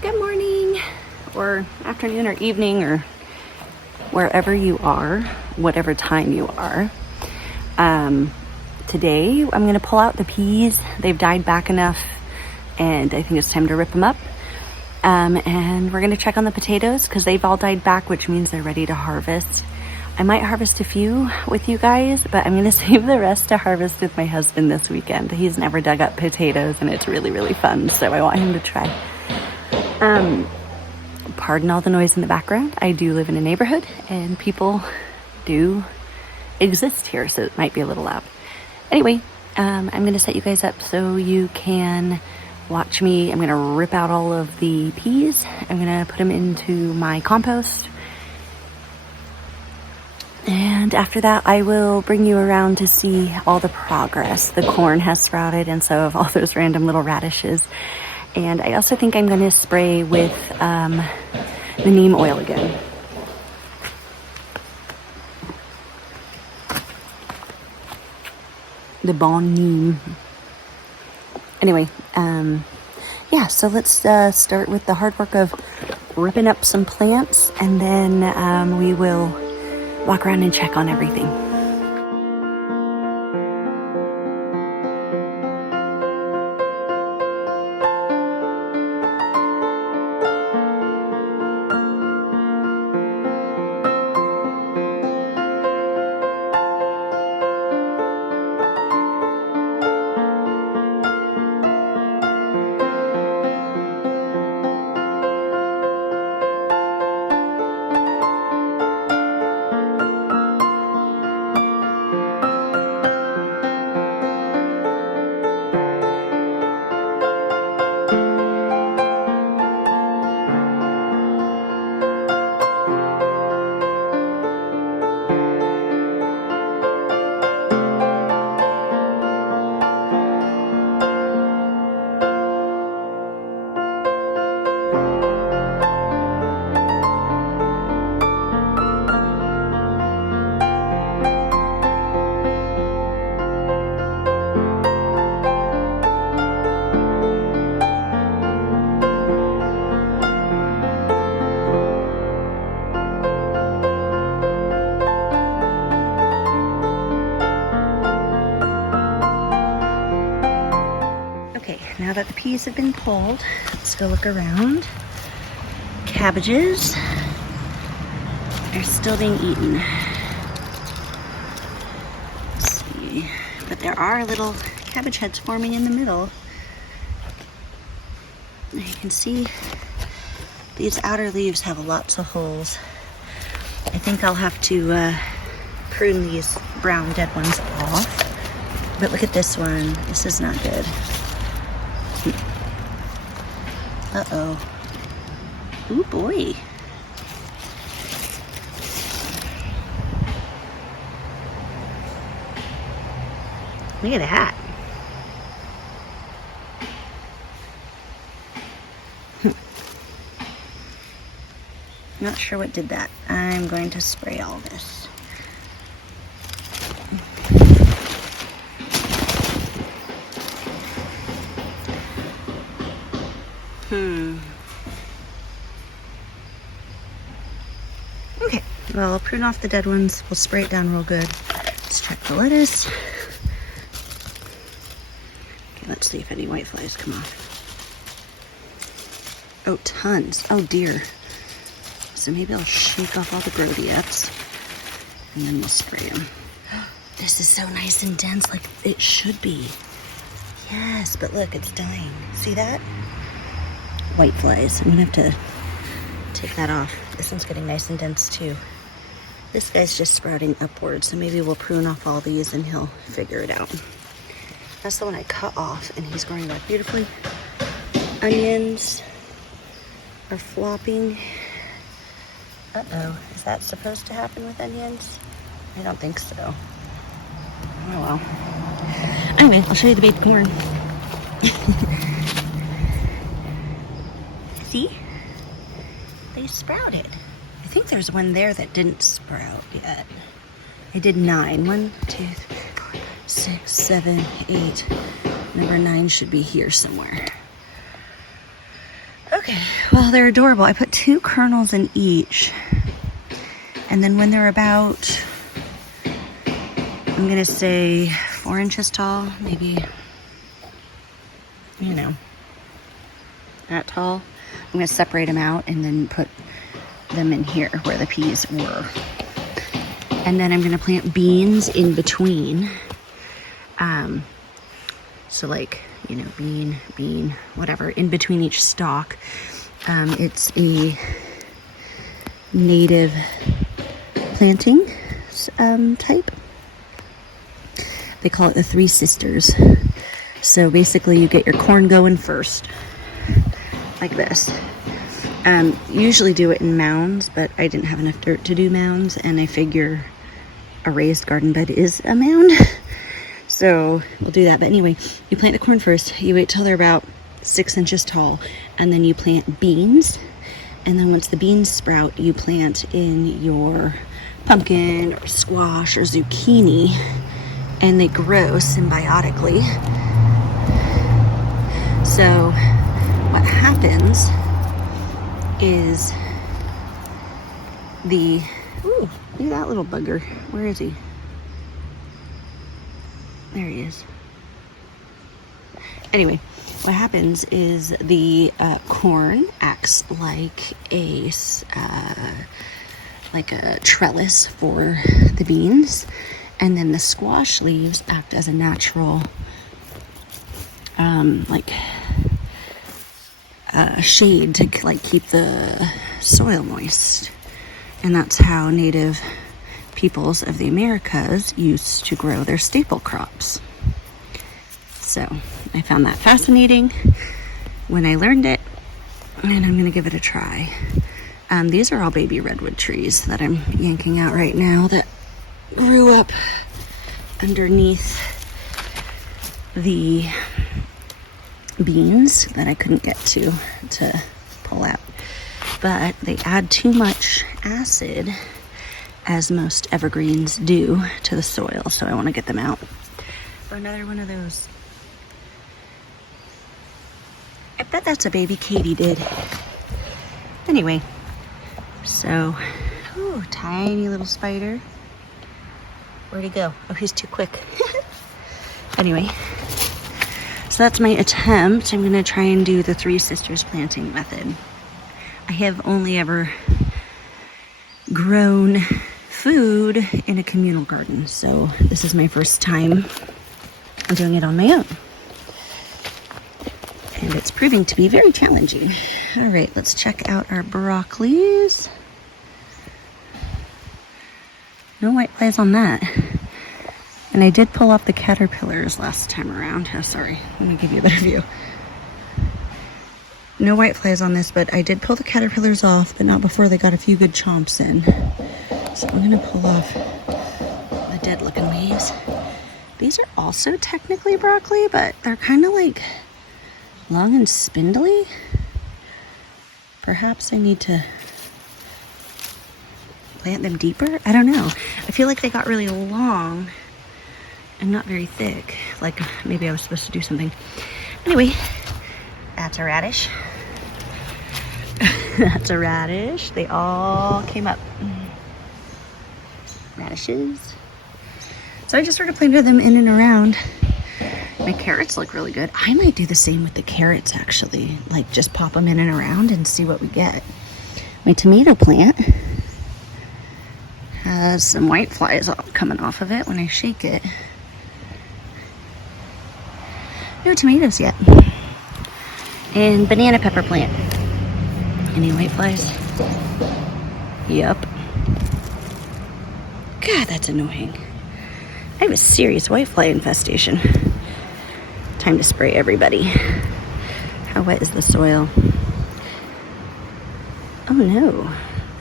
Good morning, or afternoon, or evening, or wherever you are, whatever time you are. Today I'm going to pull out the peas. They've died back enough, and I think it's time to rip them up. And we're going to check on the potatoes because they've all died back, which means they're ready to harvest. I might harvest a few with you guys, but I'm going to save the rest to harvest with my husband this weekend. He's never dug up potatoes, and it's really, really fun, so I want him to try. Pardon all the noise in the background. I do live in a neighborhood and people do exist here, so it might be a little loud. Anyway, I'm going to set you guys up so you can watch me. I'm going to rip out all of the peas. I'm going to put them into my compost. And after that, I will bring you around to see all the progress. The corn has sprouted, and so have all those random little radishes. And I also think I'm going to spray with the neem oil again. The bon neem. Anyway, yeah, so let's start with the hard work of ripping up some plants, and then we will walk around and check on everything. Now that the peas have been pulled, let's go look around. Cabbages are still being eaten. Let's see. But there are little cabbage heads forming in the middle. You can see these outer leaves have lots of holes. I think I'll have to prune these brown dead ones off. But look at this one. This is not good. Uh-oh. Ooh, boy. Look at that. Not sure what did that. I'm going to spray all this. Okay, well, I'll prune off the dead ones. We'll spray it down real good. Let's check the lettuce. Okay, let's see if any whiteflies come off. Oh, tons. Oh, dear. So maybe I'll shake off all the grody-ups and then we'll spray them. This is so nice and dense, like it should be. Yes, but look, it's dying. See that? Whiteflies. I'm gonna have to take that off. This one's getting nice and dense too. This guy's just sprouting upwards, so maybe we'll prune off all these and he'll figure it out. That's the one I cut off, and he's growing back beautifully. Onions are flopping. Uh-oh, is that supposed to happen with onions? I don't think so. Oh well. Anyway, I'll show you the baby corn. See? They sprouted. I think there's one there that didn't sprout yet. I did 9. 1, 2, 3, 4. 6, 7, 8. Number 9 should be here somewhere. Okay, well, they're adorable. I put 2 kernels in each. And then when they're about, I'm gonna say 4 inches tall, maybe, you know, that tall, I'm gonna separate them out and then put them in here where the peas were. And then I'm gonna plant beans in between. So like, you know, bean, whatever, in between each stalk. It's a native planting type. They call it the 3 sisters. So basically you get your corn going first, like this. Usually do it in mounds, but I didn't have enough dirt to do mounds, and I figure a raised garden bed is a mound. So we'll do that. But anyway, you plant the corn first, you wait till they're about 6 inches tall, and then you plant beans. And then once the beans sprout, you plant in your pumpkin or squash or zucchini, and they grow symbiotically. So what happens is ooh, look at that little bugger. Where is he? There he is. Anyway, what happens is the corn acts like a trellis for the beans, and then the squash leaves act as a natural shade to like keep the soil moist. And that's how native peoples of the Americas used to grow their staple crops. So I found that fascinating when I learned it, and I'm gonna give it a try. These are all baby redwood trees that I'm yanking out right now that grew up underneath the beans that I couldn't get to pull out. But they add too much acid, as most evergreens do, to the soil, so I want to get them out. For another one of those. I bet that's a baby katydid. Anyway, so, ooh, tiny little spider. Where'd he go? Oh, he's too quick. Anyway, so that's my attempt. I'm gonna try and do the 3 sisters planting method. I have only ever grown food in a communal garden, so this is my first time doing it on my own. And it's proving to be very challenging. All right, let's check out our broccolis. No white flies on that. And I did pull off the caterpillars last time around. Oh, sorry, let me give you a better view. No white flies on this, but I did pull the caterpillars off, but not before they got a few good chomps in. So I'm gonna pull off the dead looking leaves. These are also technically broccoli, but they're kind of like long and spindly. Perhaps I need to plant them deeper? I don't know. I feel like they got really long and not very thick. Like maybe I was supposed to do something. Anyway, that's a radish. That's a radish. They all came up. Radishes. So I just sort of planted them in and around. My carrots look really good. I might do the same with the carrots, actually. Like just pop them in and around and see what we get. My tomato plant has some white flies coming off of it when I shake it. No tomatoes yet. And banana pepper plant. Any white flies? Yup. God, that's annoying. I have a serious whitefly infestation. Time to spray everybody. How wet is the soil? Oh no,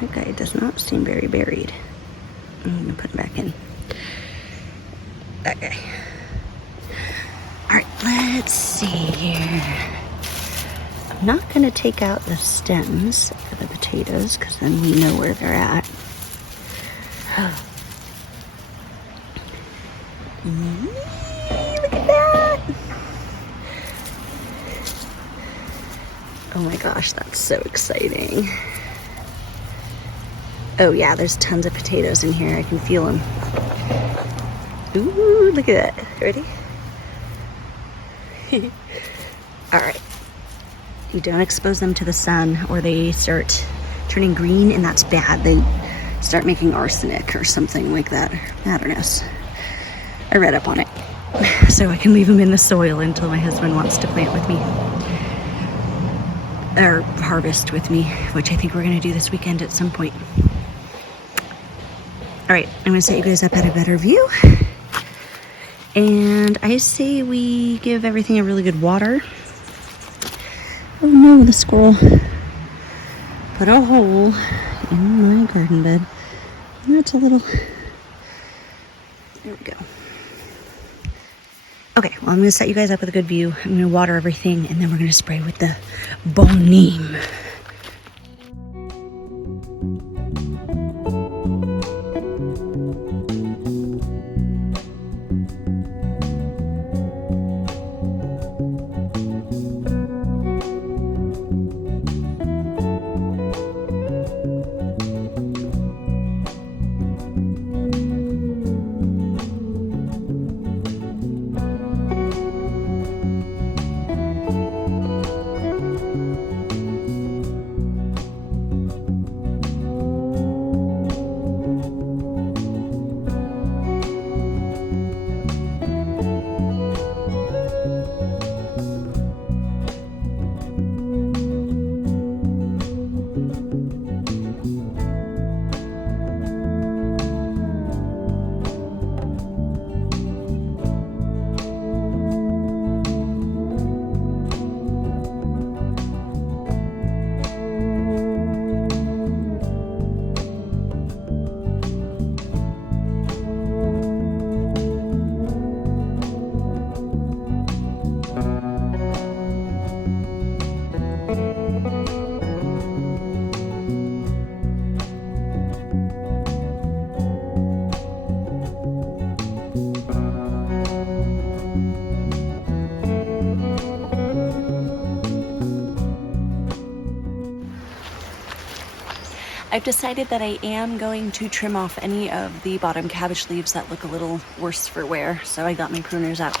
that guy does not seem very buried. I'm gonna put him back in. That guy. All right, let's see here. I'm not gonna take out the stems for the potatoes because then we know where they're at. Oh my gosh, that's so exciting. Oh yeah, there's tons of potatoes in here. I can feel them. Ooh, look at that. Ready? All right. You don't expose them to the sun or they start turning green, and that's bad. They start making arsenic or something like that. I don't know. I read up on it. So I can leave them in the soil until my husband wants to plant with me. Or harvest with me, which I think we're gonna do this weekend at some point. All right, I'm gonna set you guys up at a better view. And I say we give everything a really good water. Oh no, the squirrel put a hole in my garden bed. And that's a little, there we go. Okay, well, I'm gonna set you guys up with a good view. I'm gonna water everything, and then we're gonna spray with the bon neem. I've decided that I am going to trim off any of the bottom cabbage leaves that look a little worse for wear, so I got my pruners out.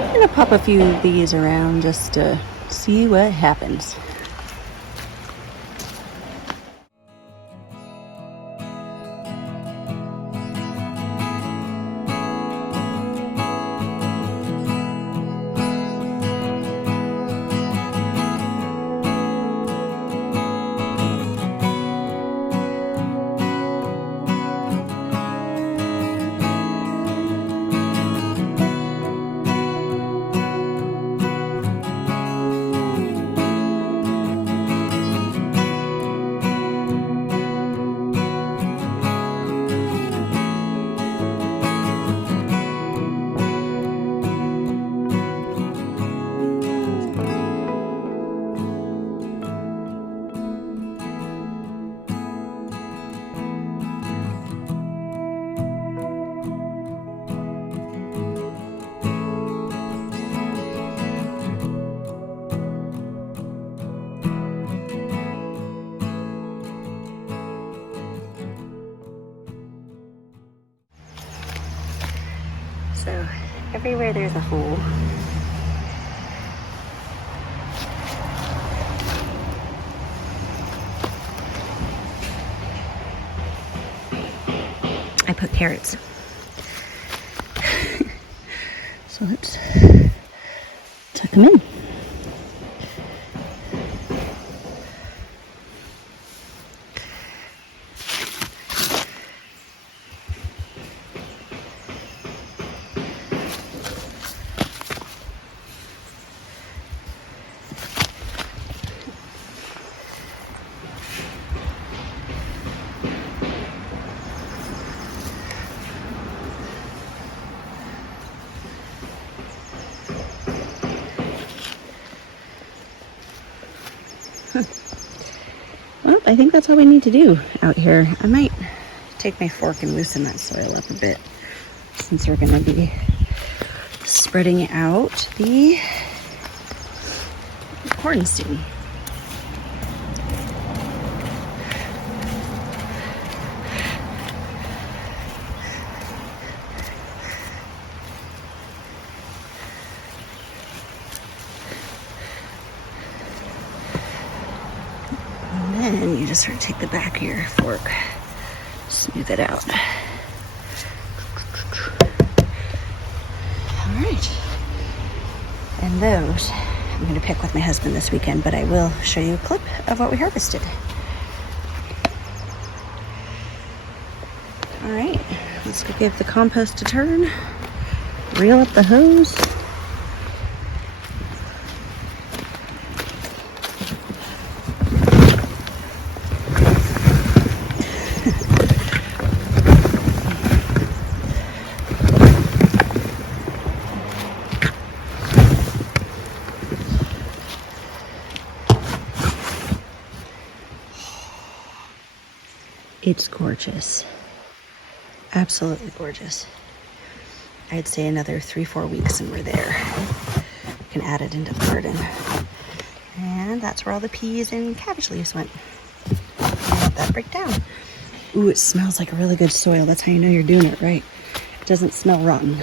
I'm gonna pop a few of these around just to see what happens. So everywhere there's a hole, I put carrots. So let's tuck them in. Well, I think that's all we need to do out here. I might take my fork and loosen that soil up a bit since we're going to be spreading out the corn soon. And then you just sort of take the back of your fork, smooth it out. All right. And those I'm going to pick with my husband this weekend, but I will show you a clip of what we harvested. All right, let's go give the compost a turn, reel up the hose. It's gorgeous. Absolutely gorgeous. I'd say another 3-4 weeks and we're there. We can add it into the garden. And that's where all the peas and cabbage leaves went. Let that break down. Ooh, it smells like a really good soil. That's how you know you're doing it right. It doesn't smell rotten.